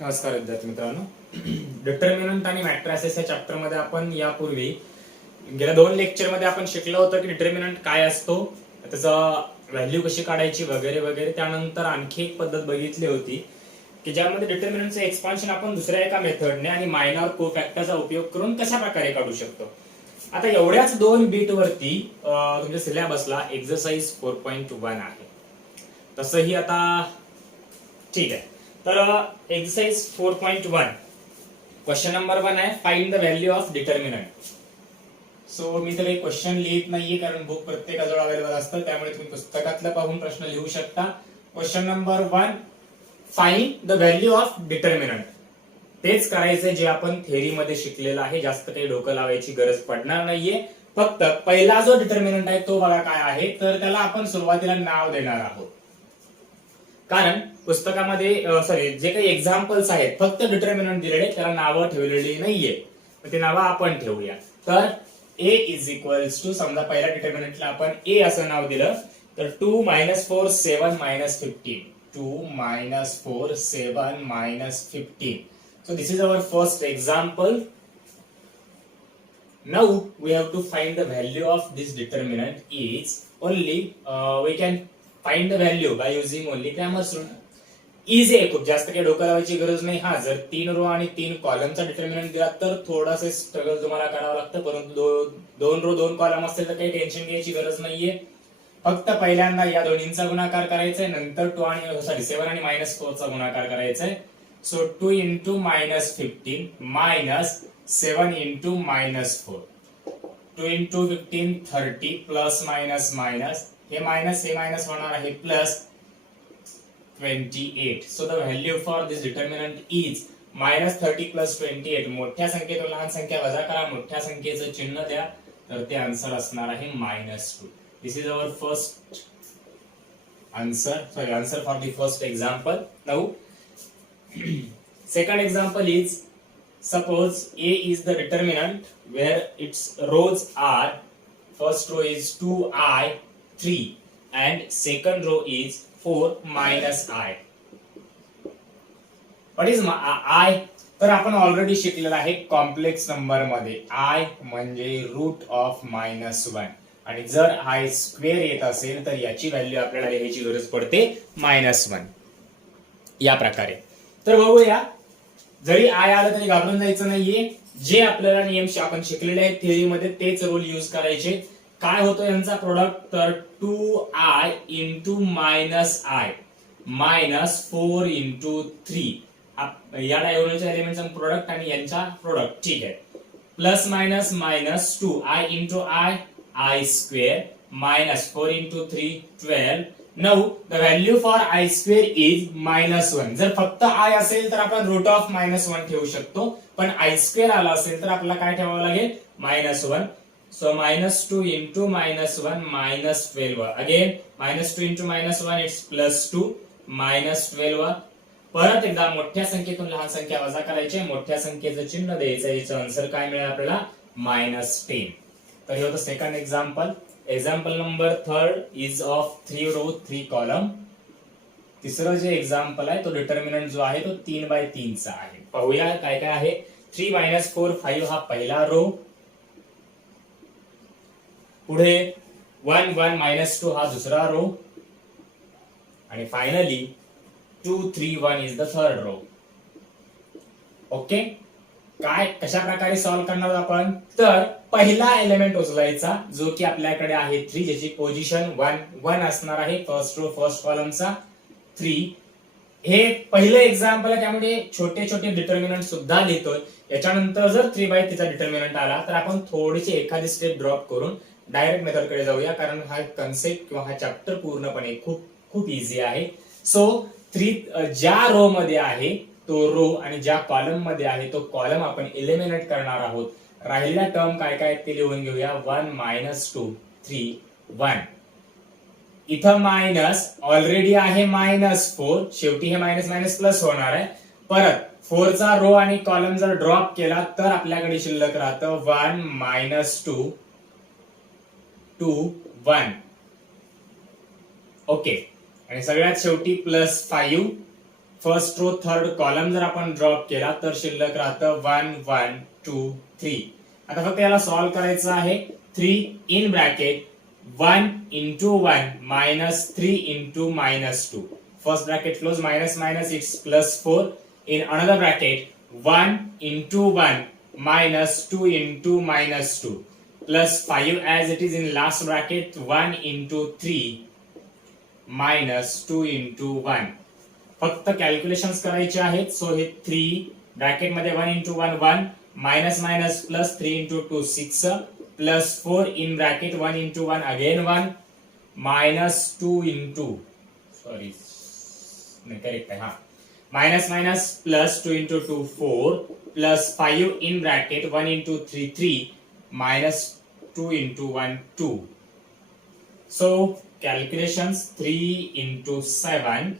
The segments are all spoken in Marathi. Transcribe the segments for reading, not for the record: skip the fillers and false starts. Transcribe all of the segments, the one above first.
नमस्कार विद्यार्थी मित्रांनो. डिटर्मिनंट आणि मॅट्रिसेस या चॅप्टर मध्ये आपण यापूर्वी गेल्या 2 लेक्चर मध्ये आपण शिकलो होतो की डिटर्मिनंट काय असतो, त्याचा व्हॅल्यू कशी काढायची वगैरे वगैरे. त्यानंतर आणखी एक पद्धत बघितली होती की ज्यामध्ये डिटर्मिनंटचं एक्सपान्शन आपण दुसऱ्या एका मेथडने आणि मायनर कोफॅक्टरचा उपयोग करून कशा प्रकारे काढू शकतो. आता एवढ्याच 2 बीट वरती तुमच्या सिलेबसला एक्सरसाइज 4.1 आहे. तसंही आता ठीक आहे. तर एक्सरसाइज 4.1 क्वेश्चन नंबर 1 आहे, find the value of determinant. So मी तर एक क्वेश्चन लिहित नाहीये कारण बुक प्रत्येकाजवळ अवेलेबल असतं, त्यामुळे तुम्ही पुस्तकातलं पाहून प्रश्न लिहू शकता. Question number 1, find the value of determinant. तेच करायचंय जे आपण थेअरीमध्ये शिकलेलं आहे. जास्त काही डोकं लावायची गरज पडणार नाहीये. फक्त पहिला जो डिटर्मिनंट आहे तो बघा काय आहे, तर त्याला आपण सुरुवातीला नाव देणार आहोत. कारण पुस्तकामध्ये जे काही एक्झाम्पल्स आहेत फक्त डिटर्मिनंट दिलेले, त्याला नावं ठेवलेली नाहीये. ते नावं आपण ठेवूया. तर a इज इक्वल्स टू, समजा पहिल्या डिटर्मिनंटला आपण a असं नाव दिलं, तर 2 - 4 7 - 15. 2 - 4 7 - 15. So this is our first example. Now we have to find the value of this determinant is only we can find the value by using only grammar rule. Easy आहे खूप, जास्त काही डोकं लावायची गरज नाही. हा, जर 3 रो आणि 3 कॉलमचा डिटर्मिनंट दिला तर थोडासा स्ट्रगल तुम्हाला करावं लागतं, परंतु 2 रो 2 कॉलम असतील तर काही टेन्शन घ्यायची गरज नाहीये. फक्त पहिल्यांदा या दोन्हींचा गुणाकार करायचा आहे, नंतर 7 आणि -4 चा गुणाकार करायचा आहे. So 2 × -15 minus 7 × -4. 2 × 15 30 plus minus minus, हे मायनस होणार आहे plus 28. So the value for this determinant is -30 + 28. मोठ्या संख्येतून लहान संख्या वजा करा, मोठ्या संख्येचं चिन्ह द्या, तर ते आन्सर असणार आहे -2. This is our first answer for the first example. Now second example is, suppose A is the determinant where its rows are, first row is 2i 3 and second row is 4 - I. What is I? तर आपण ऑलरेडी शिकलेलं आहे कॉम्प्लेक्स नंबर मध्ये I म्हणजे √(-1) आणि जर I स्क्वेअर येत असेल तर याची व्हॅल्यू आपल्याला लिहायची गरज पडते -1 या प्रकारे. तर बघूया, जरी I आलं तरी घाबरून जायचं नाहीये. जे आपल्याला नियम आपण शिकलेले आहेत थेअरीमध्ये तेच रूल यूज करायचे. काय होतो यांचा प्रोडक्ट, तर 2i × -I मायनस 4 × 3. या डायगोनलच्या एलिमेंटचा प्रोडक्ट आणि यांचा प्रोडक्ट, ठीक आहे. Plus minus minus 2i × I square minus 4 × 3 12. Now the value for I square is -1. जर फक्त I असेल तर आपण √(-1) ठेवू शकतो, पण I स्क्वेअर आला असेल तर आपल्याला काय ठेवावं लागेल, -1. So -2 × -1 -12. Again -2 × -1 it's +2 -12. परत एकदा मोठ्या संख्येतून लहान संख्या वजा करायची, मोठ्या संख्येचं चिन्ह द्यायचं. याचं आन्सर काय मिळेल आपल्याला, -10. तर हे होतं second example. Example number 3 is of 3 row 3 column. तिसरं जे एक्झाम्पल आहे तो डिटर्मिनंट जो आहे तो 3/3 चा आहे. पाहूया काय काय आहे. 3 - 4 5 हा पहिला रो, पुढे 1 1 -2 हा दुसरा रो, आणि finally 2 3 1 is the third row. Okay, काय कशा प्रकारे सॉल्व्ह करणार आपण, तर पहिला एलिमेंट उचलायचा जो की आपल्याकडे आहे 3, ज्याची पोझिशन 1 1 असणार आहे. फर्स्ट रो फर्स्ट कॉलमचा 3. हे पहिलं एक्झाम्पल आहे, त्यामुळे छोटे छोटे डिटर्मिनंट सुद्धा लिहितोय. याच्यानंतर जर 3/3 चा डिटर्मिनंट आला तर आपण थोडीशी एखादी स्टेप ड्रॉप करून डायरेक्ट मेथड कडे जाऊया, कारण हा कन्सेप्ट किंवा हा चॅप्टर पूर्णपणे खूप खूप इझी आहे. सो 3 ज्या रो मध्ये आहे तो रो आणि ज्या कॉलम मध्ये आहे तो कॉलम आपण एलिमिनेट करणार आहोत. राहिलेल्या टर्म काय काय ते लिहून घेऊया. 1 -2 3 1. इथं मायनस ऑलरेडी आहे -4, शेवटी हे मायनस मायनस प्लस होणार आहे. परत 4 चा रो आणि कॉलम जर ड्रॉप केला तर आपल्याकडे शिल्लक राहतं 1 -2 2 1. ओके, आणि सगळ्यात शेवटी +5 फर्स्ट रो थर्ड कॉलम जर आपण ड्रॉप केला तर शिल्लक राहतं 1 1 2 3. आता फक्त याला सॉल्व्ह करायचं आहे. 3 in bracket 1 into 1 minus 3 into minus 2. First bracket close, minus minus it's plus 4. In another bracket 1 into 1 minus 2 into minus 2 plus 5 as it is in last bracket 1 into 3 minus 2 into 1. फक्त कॅल्क्युलेशन्स करायचे आहेत. सो हे 3 ब्रॅकेट मध्ये 1 into 1 1 minus minus plus 3 into 2 6 plus 4 in bracket 1 into 1 again 1 minus 2 into sorry नहीं करेक्ट है. हाँ, minus minus plus 2 into 2 4 plus 5 in bracket 1 into 3 3 minus 2 into 1 2. So calculations 3 into 7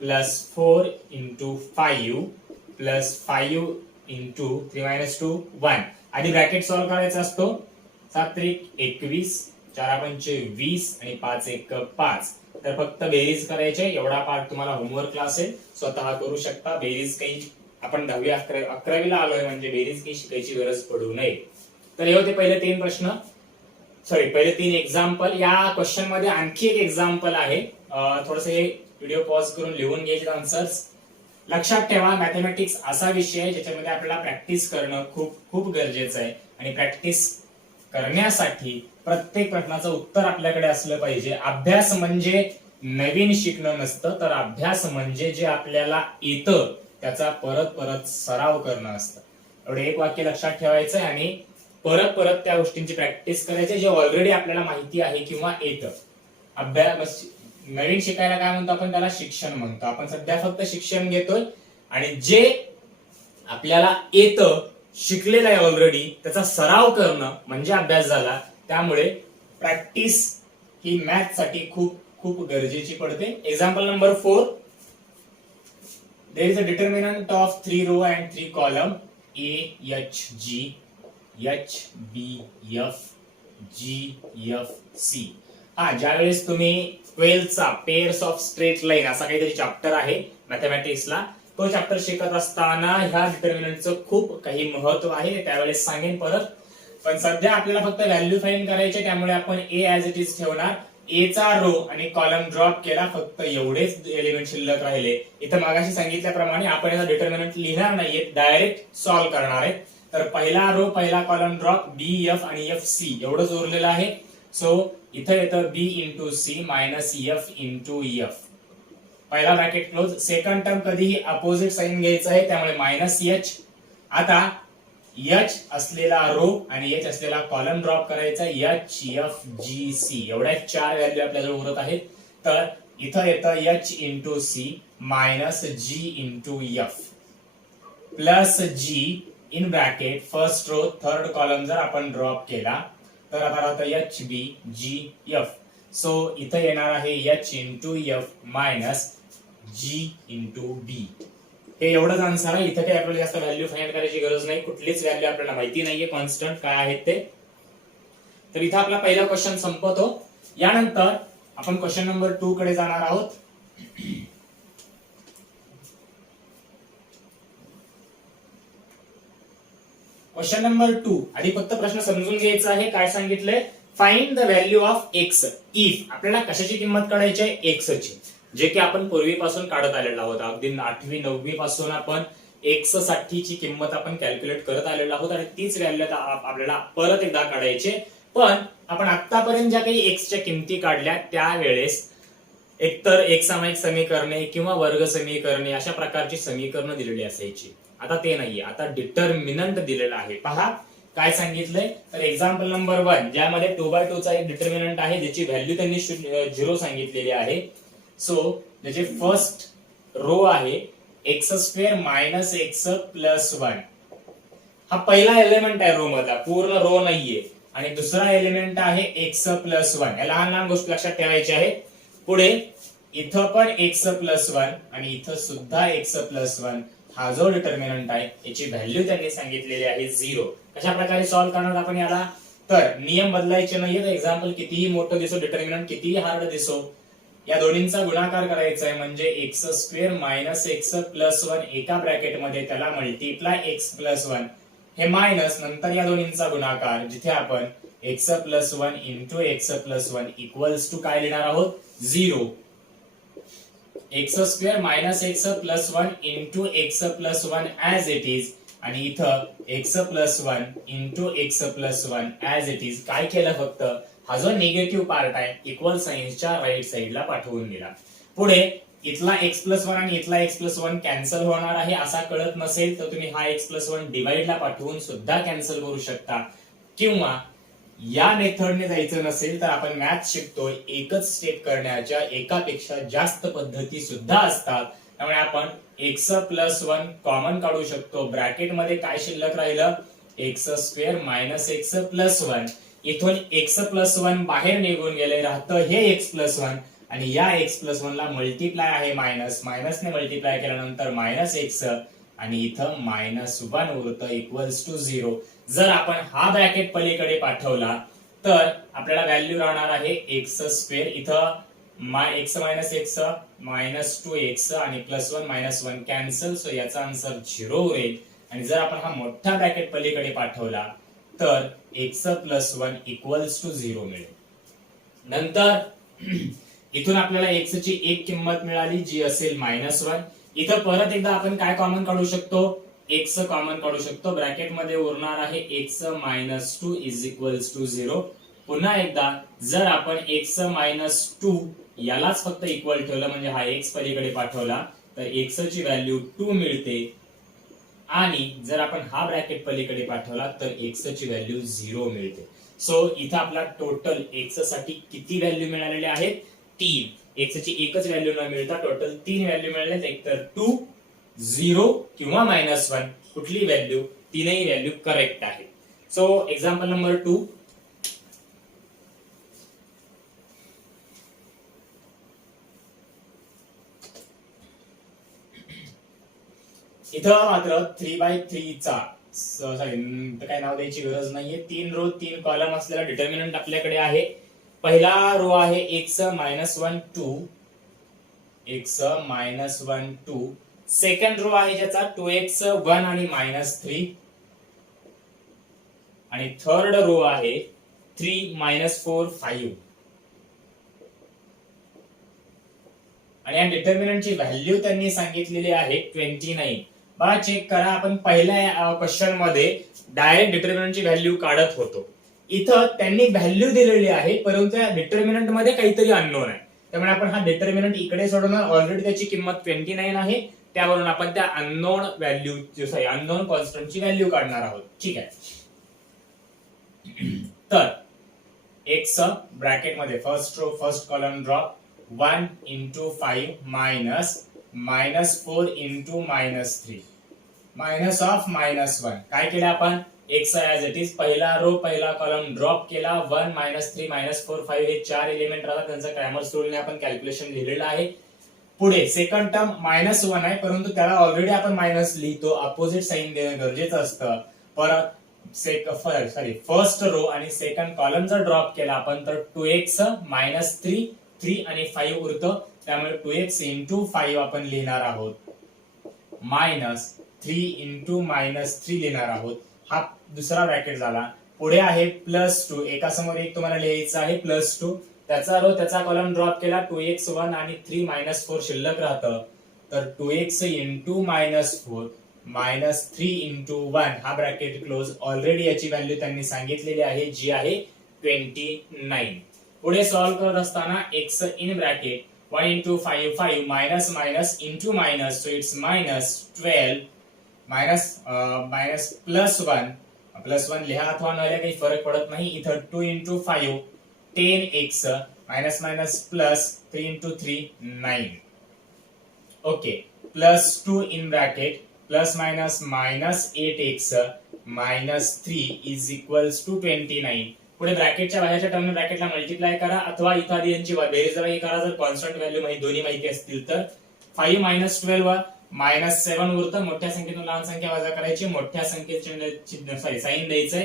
plus 4 into 5 plus 5 into 3 minus 2 1. आधी ब्रॅकेट सॉल्व्ह करायचा असतो. 7 3 21 4 5 20 आणि 5 1 5. तर फक्त बेरीज करायचे. एवढा पार्ट तुम्हाला होमवर्क असेल, स्वतः करू शकता. बेरीज काही आपण 10वी 11वीला आलोय म्हणजे बेरीज काही शिकायची गरज पडू नये. तर हे होते पहिले 3 प्रश्न, सॉरी पहिले 3 एक्झाम्पल. या क्वेश्चन मध्ये आणखी एक एक्झाम्पल आहे. थोडस हे व्हिडिओ पॉज करून लिहून घ्यायचे आन्सर्स. लक्षात ठेवा, मॅथमॅटिक्स असा विषय आहे ज्याच्यामध्ये आपल्याला प्रॅक्टिस करणं खूप खूप गरजेचं आहे. आणि प्रॅक्टिस करण्यासाठी प्रत्येक प्रश्नाचं उत्तर आपल्याकडे असलं पाहिजे. अभ्यास म्हणजे नवीन शिकणं नसतं, तर अभ्यास म्हणजे जे आपल्याला येतं त्याचा परत परत सराव करणं असतं. एवढे एक वाक्य लक्षात ठेवायचं आणि परत परत त्या गोष्टींची प्रॅक्टिस करायची जे ऑलरेडी आपल्याला माहिती आहे किंवा येतं. अभ्यास नवीन शिकायला काय म्हणतो आपण, त्याला शिक्षण म्हणतो. आपण सध्या फक्त शिक्षण घेतोय आणि जे आपल्याला येतं, शिकलेलं आहे ऑलरेडी, त्याचा सराव करणं म्हणजे अभ्यास झाला. त्यामुळे प्रॅक्टिस ही मॅथ साठी खूप खूप गरजेची पडते. Example number 4. There is a determinant of 3 row and 3 column A H G H B F G F C. ज्यावेळेस तुम्ही 12चा पेअर्स ऑफ स्ट्रेट लाईन असा काहीतरी चॅप्टर आहे मॅथमॅटिक्सला, तो चॅप्टर शिकत असताना ह्या डिटर्मिनंटचं खूप काही महत्व आहे, त्यावेळेस सांगेन परत. पण सध्या आपल्याला फक्त व्हॅल्यू फाइंड करायचे, त्यामुळे आपण ए ऍज इट इज ठेवणार. ए चा रो आणि कॉलम ड्रॉप केला, फक्त एवढेच एलिमेंट शिल्लक राहिले. इथं मागाशी सांगितल्याप्रमाणे आपण याचा डिटर्मिनंट लिहिणार नाहीये, डायरेक्ट सॉल्व्ह करणार आहे. तर पहिला रो पहिला कॉलम ड्रॉप बी एफ आणि एफ सी एवढंच उरलेलं आहे. सो इथं येतं B into C minus F into F. पहिला ब्रॅकेट क्लोज. सेकंड टर्म कधीही अपोजिट साइन घ्यायचं आहे, त्यामुळे मायनस एच. आता एच असलेला रो आणि एच असलेला कॉलम ड्रॉप करायचा. एच एफ जी सी एवढ्या 4 व्हॅल्यू आपल्याजवळ उरत आहेत. तर इथं येतं H into C minus G into F plus G in bracket first row third column जर आपण ड्रॉप केला तर आता राहतं H B G F. So इथं येणार आहे H into F minus G into B. हे एवढंच आन्सर आहे. इथं काही आपल्याला जास्त व्हॅल्यू फाइंड करायची गरज नाही, कुठलीच व्हॅल्यू आपल्याला माहिती नाहीये कॉन्स्टंट काय आहेत ते. तर इथं आपला पहिला क्वेश्चन संपतो. यानंतर आपण क्वेश्चन नंबर 2 कडे जाणार आहोत. Question number 2. आधी फक्त प्रश्न समजून घ्यायचा आहे. काय सांगितलंय, find the value of x if. आपल्याला कशाची किंमत काढायची आहे, एक्स ची, जे की आपण पूर्वीपासून काढत आलेलो आहोत. अगदी 8वी 9वी पासून आपण एक्स साठीची किंमत आपण कॅल्क्युलेट करत आलेलो आहोत आणि तीच व्हॅल्यू आपल्याला परत एकदा काढायची. पण आपण आतापर्यंत ज्या काही एक्सच्या किमती काढल्या त्यावेळेस एकतर एक सामायिक समीकरणे किंवा वर्ग समीकरणे अशा प्रकारची समीकरणं दिलेली असायची. आता ते नाहीये, आता डिटर्मिनंट दिलेला आहे. पहा काय सांगितलंय. तर एक्झाम्पल नंबर 1 ज्यामध्ये 2/2 चा एक डिटर्मिनंट आहे, ज्याची व्हॅल्यू त्यांनी 0 सांगितलेली आहे. सो त्याचे फर्स्ट रो आहे x square minus X plus 1. हा पहिला एलिमेंट आहे रो मधला, पूर्ण रो नाहीये. आणि दुसरा एलिमेंट आहे एक्स प्लस 1. या लहान लहान गोष्टी लक्षात ठेवायच्या आहेत. पुढे इथं पण एक्स प्लस 1 आणि इथं सुद्धा एक्स प्लस 1. हा जो डिटर्मिनंट आहे याची व्हॅल्यू त्यांनी सांगितलेली आहे 0. कशा प्रकारे सॉल्व्ह करणार आपण याला, तर नियम बदलायचे नाहीये. एक्झाम्पल कितीही मोठं दिसो, डिटर्मिनंट कितीही हार्ड दिसो, या दोन्हींचा गुणाकार करायचा आहे म्हणजे x square minus X plus 1 एका ब्रॅकेटमध्ये त्याला मल्टिप्लाय एक्स प्लस 1 हे मायनस नंतर या दोन्हींचा गुणाकार जिथे आपण X plus 1 into X plus 1 equals to काय लिहिणार आहोत 0 X square minus X plus 1 into X plus 1 as it is आणि इथं X plus 1 into X plus 1 as it is काय केलं फक्त हा जो निगेटिव्ह पार्ट आहे इक्वल साइन्सच्या राईट साइडला पाठवून दिला. पुढे इथला एक्स प्लस 1 आणि इथला एक्स प्लस 1 कॅन्सल होणार आहे असा कळत नसेल तर तुम्ही हा एक्स प्लस 1 डिवाइडला पाठवून सुद्धा कॅन्सल करू शकता किंवा या मेथडने जायचं नसेल तर आपण मॅथ शिकतोय एकच स्टेप करण्याच्या एकापेक्षा जास्त पद्धती सुद्धा असतात. त्यामुळे आपण एक्स प्लस 1 कॉमन काढू शकतो. ब्रॅकेटमध्ये काय शिल्लक राहिलं x square minus X plus 1 इथून एक्स प्लस 1 बाहेर निघून गेले राहतं हे एक्स प्लस 1 आणि या एक्स प्लस 1 ला मल्टिप्लाय आहे मायनसने मल्टिप्लाय केल्यानंतर मायनस एक्स आणि इथं मायनस 1 उरतं इक्वल्स टू 0. जर आपण हा ब्रॅकेट पलीकडे पाठवला तर आपल्याला व्हॅल्यू राहणार आहे एक्स स्क्वेअर इथं x minus x minus 2x आणि प्लस 1 मायनस 1 कॅन्सल सो याचा आन्सर 0 होईल. आणि जर आपण हा मोठा ब्रॅकेट पलीकडे पाठवला तर एक्स प्लस 1 इक्वल्स टू 0 मिळेल. नंतर इथून आपल्याला एक्स ची एक किंमत मिळाली जी असेल मायनस 1. इथं परत एकदा आपण काय कॉमन काढू शकतो एक्स कॉमन काढू शकतो. ब्रॅकेटमध्ये उरणार आहे X minus 2 is equals to 0. पुन्हा एकदा जर आपण एक्स मायनस 2 यालाच फक्त इक्वल ठेवलं म्हणजे हा एक्स पलीकडे पाठवला तर एक्स ची व्हॅल्यू 2 मिळते आणि जर आपण हा ब्रॅकेट पलीकडे पाठवला तर एक्स ची व्हॅल्यू 0 मिळते. सो इथं आपला टोटल एक्स साठी किती व्हॅल्यू मिळालेले आहेत 3. एक्स ची एकच व्हॅल्यू न मिळता टोटल 3 व्हॅल्यू मिळाले एक तर 2 0 किंवा मायनस 1 कुठली व्हॅल्यू तीनही व्हॅल्यू करेक्ट आहे. सो एक्झाम्पल नंबर 2 इथं मात्र 3/3 चा सॉरी काय नाव द्यायची गरज नाहीये 3 रो 3 कॉलम असलेला डिटर्मिनंट आपल्याकडे आहे. पहिला रो आहे X minus 1 2 X minus 1 2. Second row आहे ज्याचा 2x 1 आणि मायनस 3 आणि थर्ड रो आहे 3 मायनस 4 5 आणि या डिटर्मिनंटची व्हॅल्यू त्यांनी सांगितलेली आहे 29. बघा चेक करा आपण पहिल्या क्वेश्चन मध्ये डायरेक्ट डिटर्मिनंटची व्हॅल्यू काढत होतो. इथं त्यांनी व्हॅल्यू दिलेली आहे परंतु या डिटर्मिनंट मध्ये काहीतरी अननोन आहे त्यामुळे आपण हा डिटर्मिनंट इकडे सोडवणार. ऑलरेडी त्याची किंमत 29 आहे त्यावरून आपण त्या अननोन व्हॅल्यू सॉरी अननोन कॉन्स्टंटची व्हॅल्यू काढणार आहोत. ठीक आहे तर एक्स ब्रॅकेट मध्ये first row first column drop 1 into 5 minus minus 4 into minus 3 minus of minus 1. काय केलं आपण एक्स ऍज इट इज पहिला रो पहिला कॉलम ड्रॉप केला 1 मायनस 3 मायनस 4 5 हे 4 एलिमेंट राहतात त्यांचं क्रॅमर्स रूलने आपण कॅल्क्युलेशन लिहिलेलं आहे. पुढे सेकंड टर्म मायनस 1 आहे परंतु त्याला ऑलरेडी आपण मायनस लिहितो अपोजिट साइन देणं गरजेचं असतं. परत फर्स्ट रो आणि सेकंड कॉलम जर ड्रॉप केला आपण तर 2x मायनस 3 आणि 5 उरतं त्यामुळे 2x इंटू 5 आपण लिहिणार आहोत मायनस 3 इंटू मायनस 3 लिहिणार आहोत. हा दुसरा ब्रॅकेट झाला. पुढे आहे प्लस 2 एका समोर एक तुम्हाला लिहायचं आहे प्लस 2 त्याचा रो त्याचा कॉलम ड्रॉप केला 2x 1 आणि 3 मायनस 4 शिल्लक राहतं तर 2x into minus 4 minus 3 into 1 हा ब्रॅकेट क्लोज. ऑलरेडी याची व्हॅल्यू त्यांनी सांगितलेली आहे जी आहे 29. पुढे सॉल्व्ह करत असताना x in bracket 1 into 5 5 minus minus into minus so it's minus 12 minus plus 1 लिहा अथवा न लिहा काही फरक पडत नाही. इथं 2 into 5 10x minus minus plus 3 into 3 9. Okay plus 2 in bracket plus minus minus 8x minus 3 is equals to 29. पुढे ब्रॅकेटच्या बाहेरच्या टर्म ब्रॅकेटला मल्टिप्लाय करा अथवा इथं आधी यांची बेरीज करा जर कॉन्स्टंट व्हॅल्यू दोन्ही माहिती असतील तर. 5 मायनस 12 मायनस 7 उरतं. मोठ्या संख्येतून लहान संख्या वजा करायची मोठ्या संख्येचे साइन द्यायचंय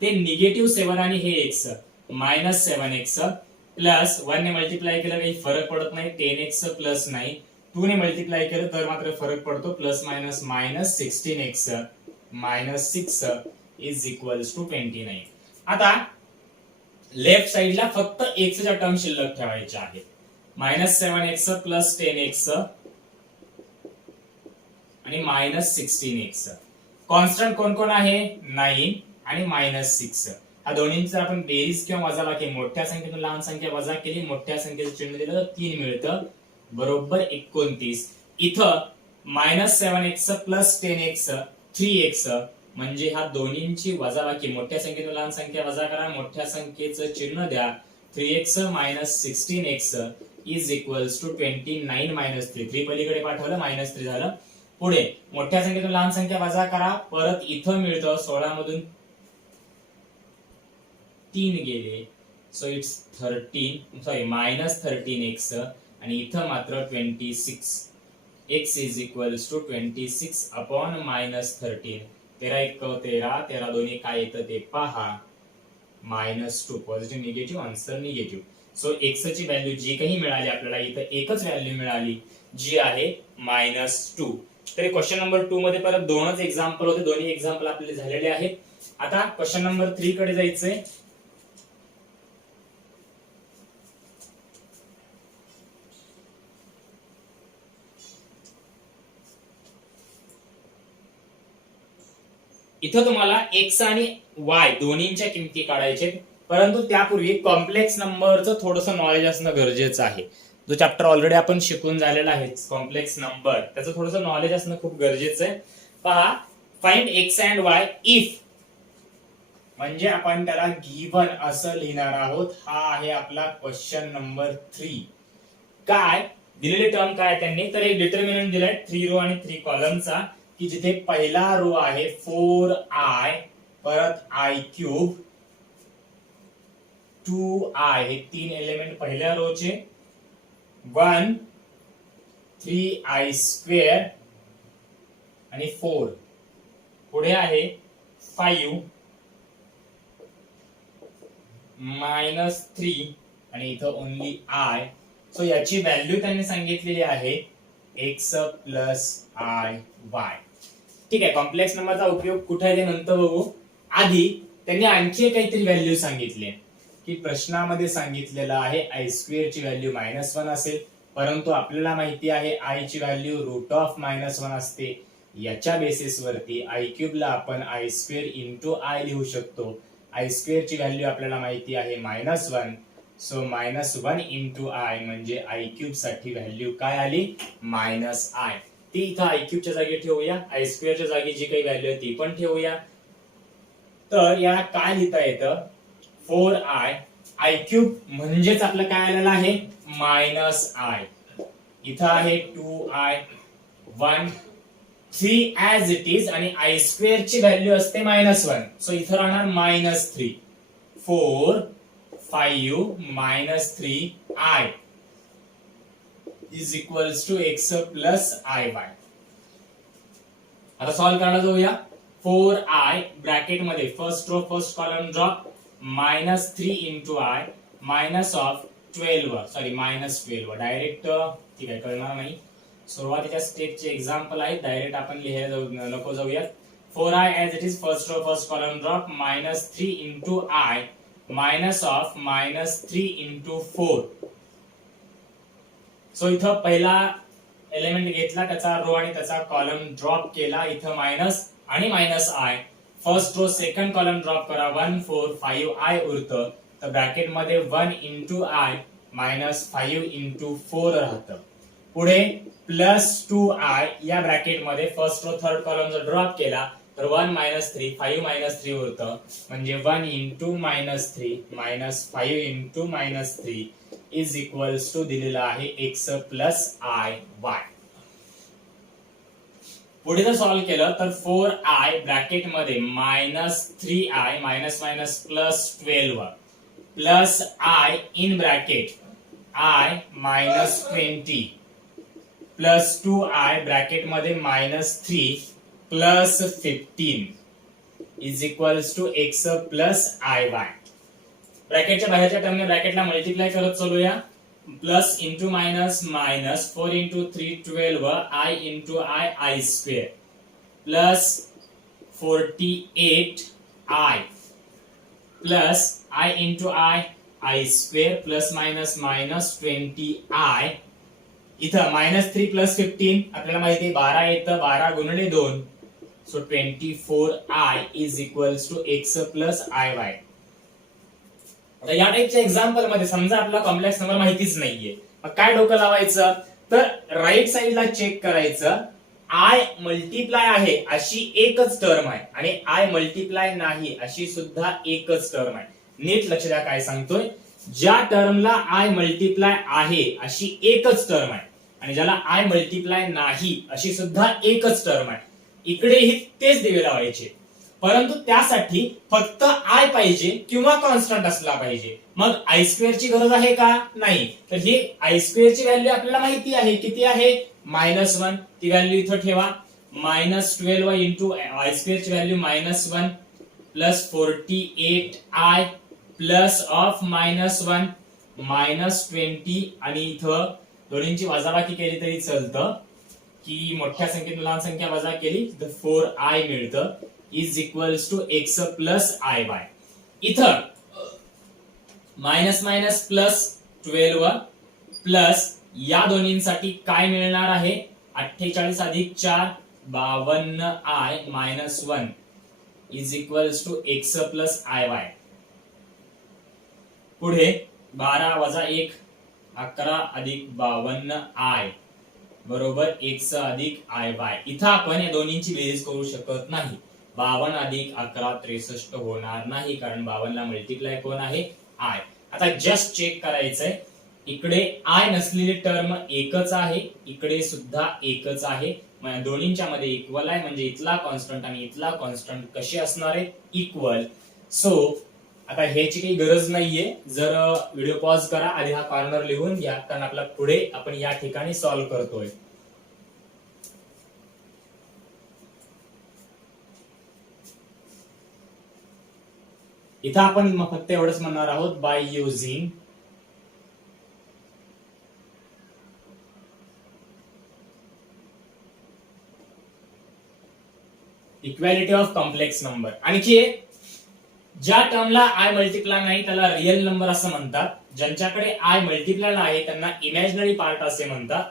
ते निगेटिव्ह 7 आणि हे x मायनस 7x प्लस 1 ने मल्टिप्लाय केलं काही फरक पडत नाही, 10x प्लस नाही, 2 ने मल्टिप्लाय केलं तर मात्र फरक पडतो, plus minus minus 16x minus 6 is equals to 29. आता लेफ्ट साइडला फक्त x च्या टर्म शिल्लक ठेवायच्या आहेत. मायनस 7x प्लस 10x आणि मायनस 16x. कॉन्स्टंट कोण कोण आहे? 9 आणि मायनस 6. हा दोन्हींचा आपण बेरीज किंवा वजाबाकी, मोठ्या संख्येतून लहान संख्या वजा केली, मोठ्या संख्येचं चिन्ह दिलं तर 3 मिळतं, बरोबर 29. इथं minus 7x plus 10x 3x म्हणजे हा दोन्हींची वजाबाकी, मोठ्या संख्येतून लहान संख्या वजा करा, मोठ्या संख्येचं चिन्ह द्या, 3x minus 16x is equals to 29 minus 3. 3 पलीकडे पाठवलं, मायनस 3 झालं. पुढे मोठ्या संख्येतून लहान संख्या वजा करा, परत इथं मिळतं 16 मधून 3 गेले, सो इट्स 13 मायनस 13x आणि इथं मात्र 26. x is equals to 26 upon minus 13. 13 1 13, 13 दोन्ही काय येतं ते पहा, minus 2. Positive negative, answer negative. So x ची व्हॅल्यू जी काही मिळाली आपल्याला, इथं एकच व्हॅल्यू मिळाली जी आहे मायनस 2. तरी क्वेश्चन नंबर 2 मध्ये परत दोनच एक्झाम्पल होते, दोन्ही एक्झाम्पल आपले झालेले आहेत. आता क्वेश्चन नंबर 3 कडे जायचंय. इथं तुम्हाला x आणि y दोन्हींच्या किमती काढायचे, परंतु त्यापूर्वी कॉम्प्लेक्स नंबरचं थोडंसं नॉलेज असणं गरजेचं आहे. जो चॅप्टर ऑलरेडी आपण शिकून झालेला आहे कॉम्प्लेक्स नंबर, त्याचं थोडंसं नॉलेज असणं खूप गरजेचं आहे. पहा, find x and y if, म्हणजे आपण त्याला गिव्हन असं लिहिणार आहोत. हा आहे आपला क्वेश्चन नंबर 3. काय दिलेली टर्म काय त्यांनी, तर एक डिटर्मिनंट दिलाय 3 रो आणि 3 कॉलमचा, की जिथे पहिला रो आहे 4i, परत i क्यूब, 2i, हे 3 एलिमेंट पहिल्या रोचे, 1 3i स्क्वेअर आणि 4. पुढे आहे 5 मायनस 3 आणि इथं ओनली i. सो याची व्हॅल्यू त्यांनी सांगितलेली आहे x प्लस i y. ठीक आहे, कॉम्प्लेक्स नंबरचा उपयोग कुठे आहे ते नंतर बघू. आधी त्यांनी आणखी काहीतरी व्हॅल्यू सांगितली, की प्रश्नामध्ये सांगितलेलं आहे आय स्क्वेअर ची व्हॅल्यू -1 असेल, परंतु आपल्याला माहिती आहे आय ची व्हॅल्यू रूट ऑफ -1 असते. याच्या बेसिस वरती आय क्यूब ला आपण आय स्क्वेअर इंटू आय लिहू शकतो. आय स्क्वेअर ची व्हॅल्यू आपल्याला माहिती आहे -1, सो -1 इंटू आय म्हणजे आय क्यूब साठी व्हॅल्यू काय आली, -i. ती इथं आय क्यूबच्या जागी ठेवूया, आय स्क्वेअरच्या जागी जी काही व्हॅल्यू आहे ती पण ठेवूया. तर या काय लिहिता येतं, 4i, आय क्यूब म्हणजेच आपलं काय आलेलं आहे -i. इथं आहे 2i, 1 3 ऍज इट इज, आणि आय स्क्वेअर ची व्हॅल्यू असते -1, सो इथं राहणार -3. 4 5 -3i is equals to x plus iy. आता सॉल्व्ह करायला जाऊया. 4i ब्रॅकेट मध्ये first row first column drop, -3 into i minus of 12 direct, ठीक आहे कळणार नाही, सुरुवातीच्या स्टेपचे एक्झाम्पल आहे, डायरेक्ट आपण लिहायला नको जाऊया. 4i as it is first row first column drop, -3 into i minus of -3 into 4. So इथं पहिला एलिमेंट घेतला, त्याचा रो आणि त्याचा कॉलम ड्रॉप केला, इथं मायनस आणि -i. First row second column drop करा, 1 4 5i उरतं, तर ब्रॅकेट मध्ये 1 इंटू आय -5 इंटू 4 राहतं. पुढे +2i या ब्रॅकेट मध्ये फर्स्ट रो थर्ड कॉलम जर ड्रॉप केला तर 1 -3 5 -3 उरतं, म्हणजे 1 into -3 -5 into -3 is equals to दिलेला आहे x प्लस i y. पुढे जर सॉल्व्ह केलं तर 4i ब्रॅकेट मध्ये -3i minus minus +12 plus i in bracket i -20 plus 2i bracket मध्ये -3 plus 15 is equals to x plus iy. ब्रॅकेटच्या बाहेरच्या टर्मने ब्रॅकेटला मल्टिप्लाय करत चालूया. Plus into minus minus 4 into 3 12 I into I I square plus 48 I plus I into I I square plus minus minus 20 I. इथं -3 प्लस 15 आपल्याला माहिती आहे 12 येतं, 12 गुणिले 2 so 24 i is equals to x plus i y. आता या टाइपच्या एक्झाम्पल मध्ये समजा आपला कॉम्प्लेक्स नंबर माहितीच नाहीये, मग काय डोकं लावायचं, तर राईट साइडला चेक करायचं आय मल्टिप्लाय आहे अशी एकच टर्म आहे आणि आय मल्टिप्लाय नाही अशी सुद्धा एकच टर्म आहे. नीट लक्ष द्या काय सांगतोय. ज्या टर्मला आय मल्टिप्लाय आहे अशी एकच टर्म आहे आणि ज्याला आय मल्टिप्लाय नाही अशी सुद्धा एकच टर्म आहे. इकडेही तेच दिवे लावायचे, परंतु त्यासाठी फक्त आय पाहिजे किंवा कॉन्स्टंट असला पाहिजे. मग आय स्क्वेअर ची गरज आहे का, नाही. तर ही आय स्क्वेअर ची व्हॅल्यू आपल्याला माहिती आहे, किती आहे -1. ती व्हॅल्यू इथं ठेवा. -12 इंटू आय स्क्वेअर ची value -1 plus 48 I plus of -1 -20 आणि इथं दोन्हींची वजाबाकी केली तरी चालतं की मोठ्या संख्येतून लहान संख्या वजा केली तर 4i मिळतं is equals to x plus i y. इथं मायनस मायनस प्लस 12 प्लस या दोन्हींसाठी काय मिळणार आहे 48 अधिक 4 52i minus 1 is equals to x plus i y. पुढे 12 वजा 1 11 अधिक 52i बरोबर एक्स अधिक आय वाय. इथं आपण या दोन्हींची बेरीज करू शकत नाही. 52 अधिक 11 63 होणार नाही, कारण 52 ला मल्टिप्लाय कोण आहे आय. आता जस्ट चेक करायचंय, इकडे आय नसलेली टर्म एकच आहे, इकडे सुद्धा एकच आहे, दोन्हींच्या मध्ये इक्वल आहे, म्हणजे इथला कॉन्स्टंट आणि इथला कॉन्स्टंट कसे असणार आहे इक्वल. सो आता ह्याची काही गरज नाहीये. जर व्हिडिओ पॉज करा, आधी हा कॉर्नर लिहून घ्या, कारण आपला पुढे आपण या ठिकाणी सॉल्व्ह करतोय. इथं आपण फक्त एवढंच म्हणणार आहोत by using equality of complex number. आणखी ज्या टर्मला आय मल्टिप्लाय नाही त्याला रिअल नंबर असं म्हणतात, ज्यांच्याकडे आय मल्टिप्लाय आहे त्यांना इमॅजिनरी पार्ट असे म्हणतात.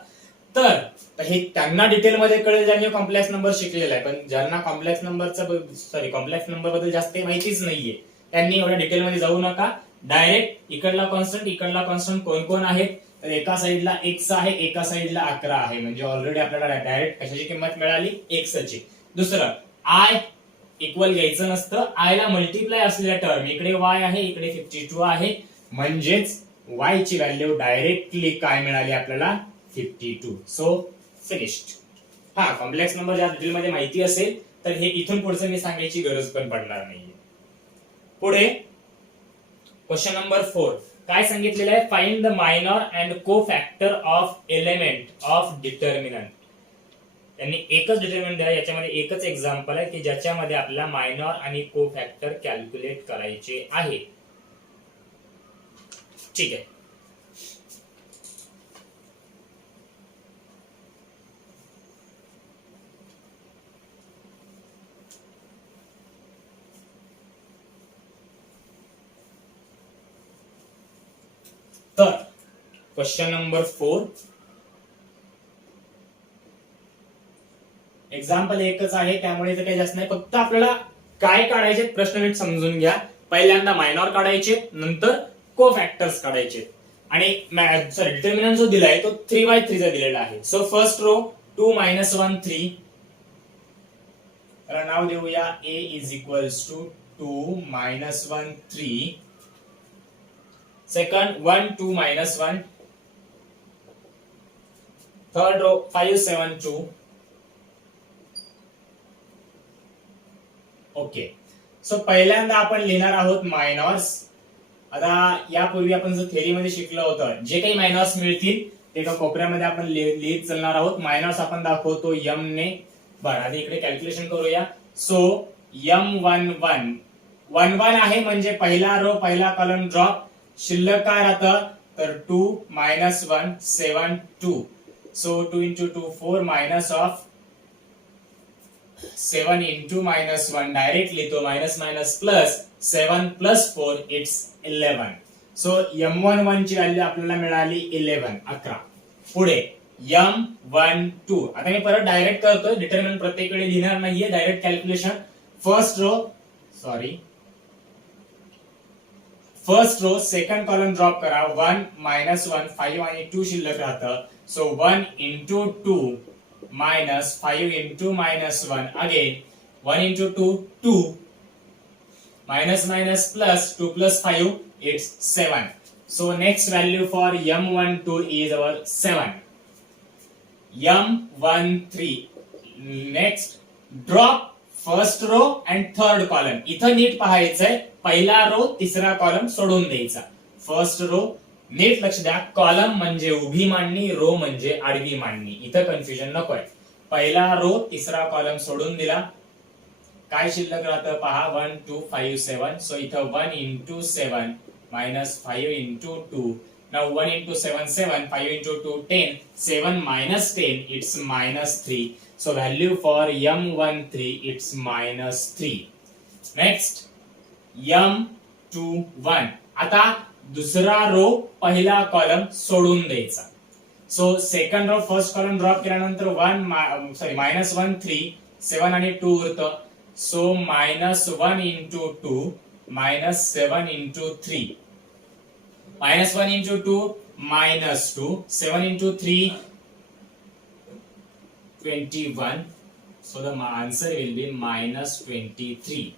तर हे त्यांना डिटेल मध्ये कळेल ज्यांनी कॉम्प्लेक्स नंबर शिकलेला आहे, पण ज्यांना कॉम्प्लेक्स नंबर बद्दल जास्त माहितीच नाहीये त्यांनी एवढ्या डिटेल मध्ये जाऊ नका. डायरेक्ट इकडला कॉन्स्टंट कोण कोण आहेत, तर एका साइडला एक्स आहे, एका साइडला 11 आहे, म्हणजे ऑलरेडी आपल्याला डायरेक्ट कशाची किंमत मिळाली एक्स ची. दुसरं आय इक्वल घ्यायचं नसतं, आय ला मल्टिप्लाय असलेल्या टर्म इकडे वाय आहे, इकडे 52 आहे, म्हणजेच वाय ची व्हॅल्यू डायरेक्टली काय मिळाली आपल्याला 52. So finished. हा कॉम्प्लेक्स नंबर ज्या डिटेल मध्ये माहिती असेल तर हे इथून पुढचं मी सांगायची गरज पण पडणार नाहीये. पुढे क्वेश्चन नंबर 4 काय सांगितलेलं आहे, फाइंड द मायनॉर अँड को factor of element of determinant. त्यांनी एकच डिटर्मिनंट दिला, याच्यामध्ये एकच एक्झाम्पल आहे की ज्याच्यामध्ये आपल्याला मायनॉर आणि को फॅक्टर कॅल्क्युलेट करायचे आहे. ठीक आहे. तर क्वेश्चन नंबर 4 एक्झाम्पल एकच आहे, त्यामुळे इथे काही जास्त नाही. फक्त आपल्याला काय काढायचे प्रश्न नीट समजून घ्या. पहिल्यांदा मायनॉर काढायचे, नंतर को फॅक्टर्स काढायचे. आणि डिटर्मिनंट जो दिलाय तो 3/3 चा दिलेला आहे. So first row 2 - 1 3. तर नाव देऊया a is equals to 2 - 1 3. Second 1 2 - 1. Third row 5 7 2. Okay. So पहिल्यांदा आपण लिहिणार आहोत मायनॉर्स. आता यापूर्वी आपण जो थेरी मध्ये शिकलो होतं, जे काही मायनॉर्स मिळतील ते एका कोपऱ्यामध्ये आपण लिहित चालणार आहोत. मायनॉर्स आपण दाखवतो m ने. बरं, आता इकडे कॅल्क्युलेशन करूया. सो m11 1 1 आहे म्हणजे पहिला रो पहिला कॉलम ड्रॉप. शिल्लक काय राहतं तर 2 minus 1 7 2. So 2 into 2 4 minus of 7 into minus 1 directly तो minus minus plus 7 plus 4 it's 11. So M11 ची व्हॅल्यू आपल्याला मिळाली 11. पुढे M12. आता मी परत डायरेक्ट करतोय, डिटर्मिनंट प्रत्येक वेळी लिहिणार नाहीये, direct calculation. First row second column drop करा. 1 मायनस 1 5 आणि 2 शिल्लक राहतं. So 1 into 2 minus 5 into minus 1 again 1 into 2 2 minus minus plus 2 plus 5 it's 7. So next value for M12 is our 7. M13 next drop first row and third column. इथं नीट पाहायचंय, पहिला रो तिसरा कॉलम सोडून द्यायचा. फर्स्ट रो नीट लक्ष द्या, कॉलम म्हणजे उभी मांडणी, रो म्हणजे आडवी मांडणी. इथं कन्फ्युजन नकोय. पहिला रो तिसरा कॉलम सोडून दिला, काय शिल्लक राहतं पहा 1 2 5 7. सो इथं 1 into 7 minus 5 into 2. Now 1 into 7 7, 5 into 2 10, 7 minus 10 it's minus 3. So value for M13 it's minus 3. Next M21. आता दुसरा रो पहिला कॉलम सोडून द्यायचा. So second row first column drop केल्यानंतर मायनस 1 3 7 आणि 2 उरतं. So minus 1 into 2 minus 7 into 3. Minus 1 into 2 minus 2. 7 into 3 21. So the answer will be minus 23.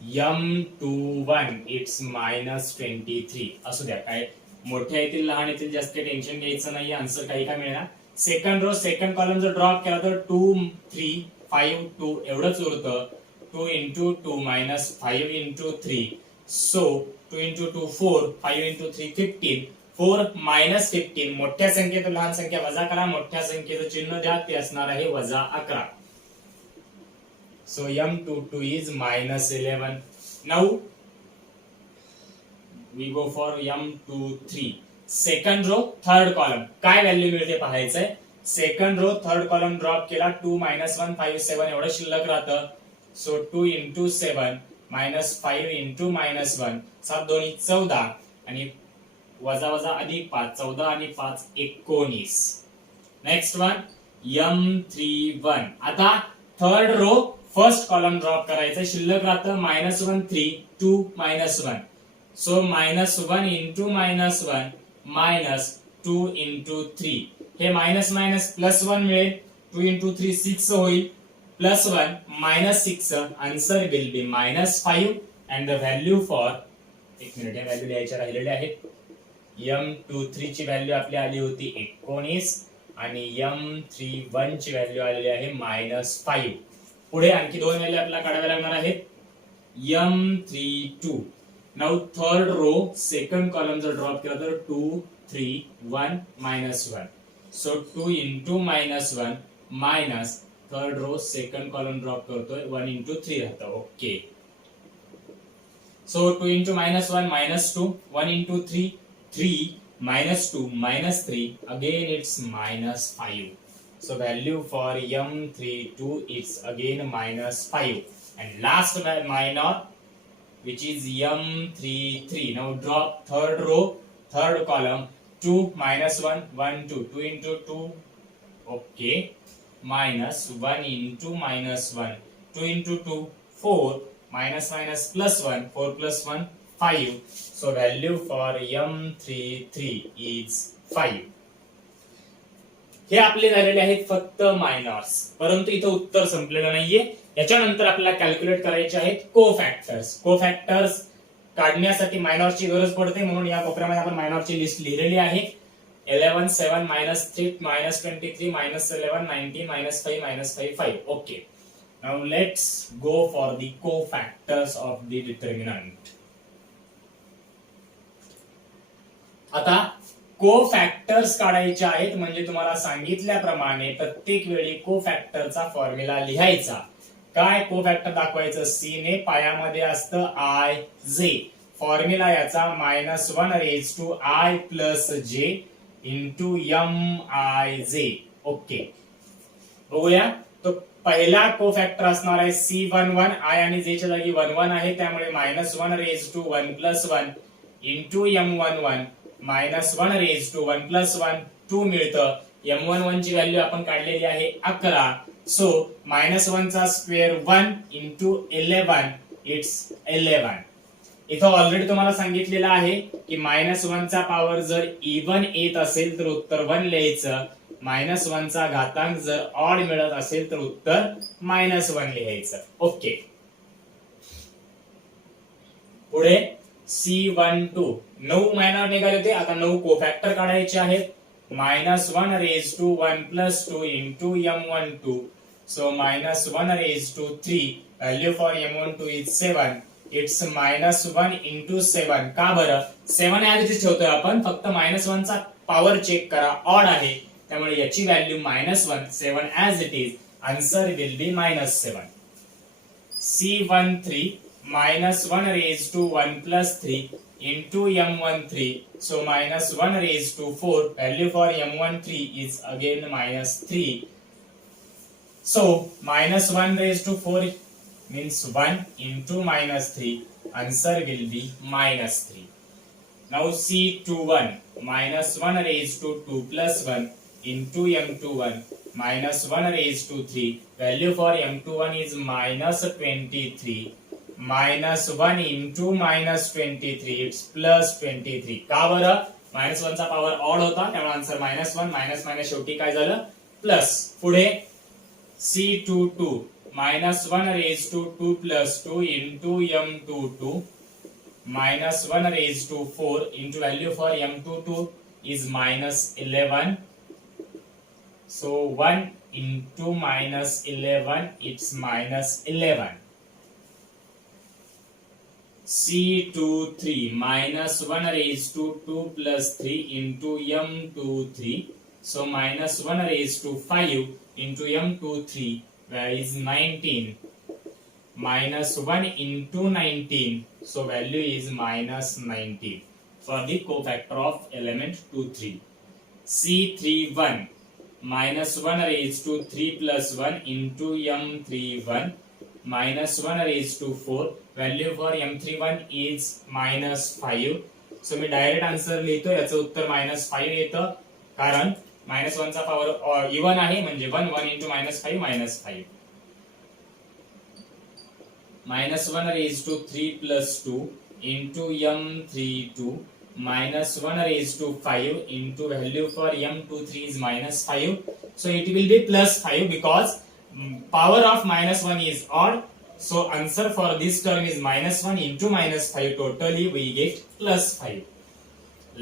M21 it's minus 23. असू द्या, काय मोठ्या येतील लहान येतील जास्त काही टेन्शन घ्यायचं नाही, आन्सर काही का मिळणार. सेकंड रो सेकंड कॉलम जर ड्रॉप केला तर 2 3 5 2 एवढंच उरतं. 2 into 2 minus 5 into 3. So 2 into 2 4, 5 into 3 15. 4 minus 15. मोठ्या संख्येतून लहान संख्या वजा करा, मोठ्या संख्येचं चिन्ह द्या, ते असणार आहे वजा 11. So M22 is minus 11. Now we go for M23. Second row third column काय व्हॅल्यू मिळते पाहायचंय. Second row third column drop केला. 2 minus 1 5 7 एवढं शिल्लक राहतं. So 2 into 7 minus 5 into minus 1. 7 दोन्ही 14 आणि वजा वजा अधिक 5, 14 आणि 5 19. Next one M31. आता third row first column drop करायचं, शिल्लक राहतं minus 1 3 2 minus 1. So minus 1 into minus 1 minus 2 into 3. हे मायनस मायनस प्लस 1 मिळेल. 2 into 3 6 होईल, plus 1 minus 6. Answer will B minus 5 and the value for, एक मिनिट हे व्हॅल्यू लिहायच्या राहिलेल्या आहेत. M23 ची व्हॅल्यू आपली आली होती 19 आणि M31 ची व्हॅल्यू आलेली आहे मायनस 5. पुढे आणखी दोन व्हॅल्यू आपल्याला काढाव्या लागणार आहेत. M32. Now third row second column जर ड्रॉप केला तर 2 3 1 minus 1. So 2 into minus 1 minus third row second column drop करतोय 1 into 3 राहतं. Okay. So 2 into minus 1 minus 2. 1 into 3 3 minus 2 minus 3. Again it's minus 5. So value for M32 is again minus 5. And last minor, which is M33. Now drop third row, third column. 2 minus 1 1 2. 2 into 2. Okay. Minus 1 into minus 1. 2 into 2 4. Minus minus plus 1. 4 plus 1 5. So value for M33 is 5. हे आपले झालेले आहेत फक्त मायनॉर्स, परंतु इथं उत्तर संपलेलं नाहीये. याच्यानंतर आपल्याला कॅल्क्युलेट करायचे आहेत कोफॅक्टर्स. कोफॅक्टर्स काढण्यासाठी मायनॉर्सची गरज पडते, म्हणून या कोपऱ्यामध्ये आपण मायनॉरची लिस्ट लिहिलेली आहे. 11 7 minus 3 minus 23 minus 11 19 minus 5 minus 5 5. Okay. Now let's go for the cofactors of the determinant. आता कोफॅक्टर्स काढायचे आहेत, म्हणजे तुम्हाला सांगितल्याप्रमाणे प्रत्येक वेळी कोफॅक्टरचा फॉर्म्युला लिहायचा. काय कोफॅक्टर दाखवायचं, सी ने पायामध्ये असतं आय जे, फॉर्म्युला याचा -1 raise to I plus J into M I जे. ओके, बघूया. तो पहिला कोफॅक्टर असणार आहे C11, आय आणि जे च्या जागी 1 1 आहे, त्यामुळे -1 raise to 1 plus 1 into M11 -1 raise to 1 plus 1 2 मिळतं. M11 ची व्हॅल्यू आपण काढलेली आहे 11. सो -1 चा स्क्वेअर 1 इंटू 11 इट्स 11. इथं ऑलरेडी तुम्हाला सांगितलेलं आहे की -1 चा पॉवर जर इवन येत असेल तर उत्तर 1 लिहायचं, -1 चा घातांक जर ऑड मिळत असेल तर उत्तर -1 लिहायचं. ओके, पुढे C12 9 मायनर निघाले होते, आता 9 कोफॅक्टर काढायचे आहेत. -1 raise to 1 plus 2 into M12. So -1 raise to 3, value for M12 is 7. It's -1 into 7. का बरं 7 ऍज ठेवतोय आपण, फक्त -1 चा पॉवर चेक करा, ऑड आहे, त्यामुळे याची value -1, 7 as it is. Answer will be -7. C13 -1 raise to 1 plus 3 into M13. So -1 raised to 4. Value for M13 is again -3. So -1 raised to 4 means 1 into -3. Answer will be -3. Now C21 -1 raised to 2 plus 1 into M21 -1 raised to 3. Value for M21 is -23. -1 into -23 it's +23. का बरं, -1 चा पॉवर ऑड होता, त्यामुळे आन्सर -1 मायनस शेवटी काय झालं प्लस. पुढे C22 -1 raise to 2 plus 2 into M22 -1 raise to 4 into value for M22 is -11. So 1 into -11 it's -11. C23 -1 raised to 2 plus 3 into M23. So -1 raised to 5 into M23 where is 19. -1 into 19. So value is -19 for the cofactor of element 2, 3. C31 -1 raised to 3 plus 1 into M31 -1 raised to 4. Value for M31 is -5. So me direct answer लिहितो, याचं उत्तर -5 येतं, कारण -1 चा पॉवर इवन आहे, म्हणजे 1 into -5 -5. -1 raised to 3 plus 2 into M32 -1 raised to 5 into value for M23 is -5. So it will be +5 because power of -1 is odd. So answer for this term is -1 into -5. Totally we get +5.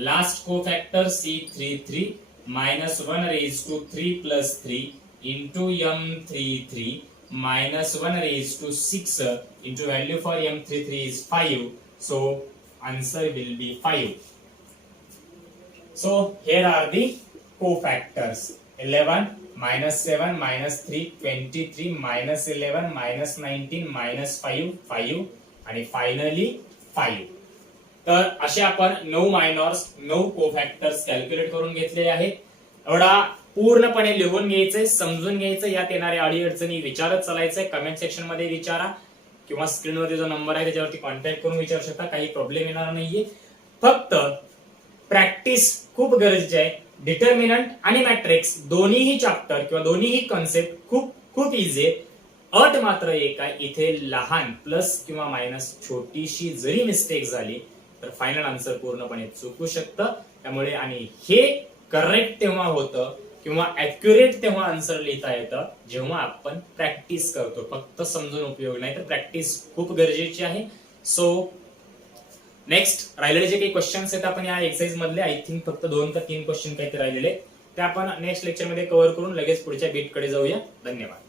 Last cofactor C33 -1 raised to 3 plus 3 into M33 -1 raised to 6 into value for M33 is 5. So answer will be 5. So here are the cofactors: 11 -7 -3 23 -11 -19 -5 5 आणि फायनली 5. तर असे आपण 9 मायनॉर्स 9 कोफॅक्टर्स कॅल्क्युलेट करून घेतलेले आहेत. एवढा पूर्णपणे लिहून घ्यायचंय, समजून घ्यायचं, यात येणाऱ्या अडीअडचणी विचारत चालायचंय. कमेंट सेक्शन मध्ये विचारा किंवा स्क्रीनवरती जो नंबर आहे त्याच्यावरती कॉन्टॅक्ट करून विचारू शकता, काही प्रॉब्लेम येणार नाहीये. फक्त प्रॅक्टिस खूप गरजेची आहे. डिटर्मिनंट आणि मॅट्रिक्स दोन्हीही चॅप्टर किंवा दोन्हीही कॉन्सेप्ट खूप खूप इझी आहे. अट मात्र एक आहे, इथे लहान प्लस किंवा मायनस छोटीशी जरी मिस्टेक झाली तर फायनल आन्सर पूर्णपणे चुकू शकतं. त्यामुळे आणि हे करेक्ट तेव्हा होतं किंवा ऍक्युरेट तेव्हा आन्सर लिहिता येतं जेव्हा आपण प्रॅक्टिस करतो. फक्त समजून उपयोग नाही, तर प्रॅक्टिस खूप गरजेची आहे. सो नेक्स्ट राहिलेले जे काही क्वेश्चन्स आहेत आपण या एक्सरसाइज मधले, आय थिंक फक्त 2 का 3 क्वेश्चन काही राहिलेले, ते आपण नेक्स्ट लेक्चर मध्ये कव्हर करून लगेच पुढच्या बीट कडे जाऊया. धन्यवाद.